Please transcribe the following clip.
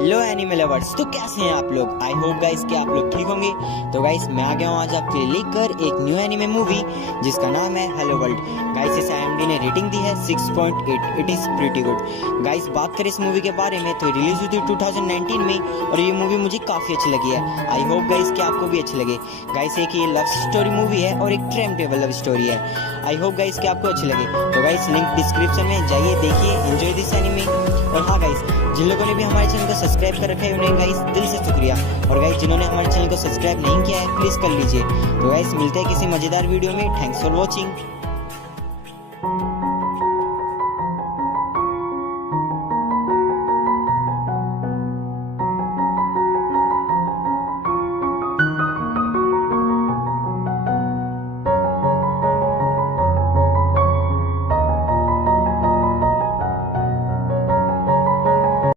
लो anime lovers, तो कैसे हैं आप लोग। आई होप गाइस कि आप लोग ठीक होंगे। तो गाइस मैं आ गया हूँ आज आपके लिए लेकर एक न्यू एनिमे मूवी जिसका नाम है हेलो वर्ल्ड। गाइस इस IMDb ने रेटिंग दी है 6.8। It is pretty good. Guys बात करें इस मूवी के बारे में तो रिलीज हुई थी 2019 में और ये मूवी मुझे काफी अच्छी लगी है। आई होप गाइस कि आपको भी अच्छी लगे। गाइस एक ये लव स्टोरी मूवी है और एक टाइम टेबल लव स्टोरी है। आई होप गाइस कि आपको अच्छी लगे। तो गाइस लिंक डिस्क्रिप्शन में जाइए, देखिए, एंजॉय दिस एनिमे। और हाँ गाइस, जिन लोगों ने भी हमारे चैनल को सब्सक्राइब कर रखा है उन्हें गाइस दिल से शुक्रिया। और गाइस जिन्होंने हमारे चैनल को सब्सक्राइब नहीं किया है प्लीज कर लीजिए। तो गाइस मिलते हैं किसी मजेदार वीडियो में। Thanks for watching.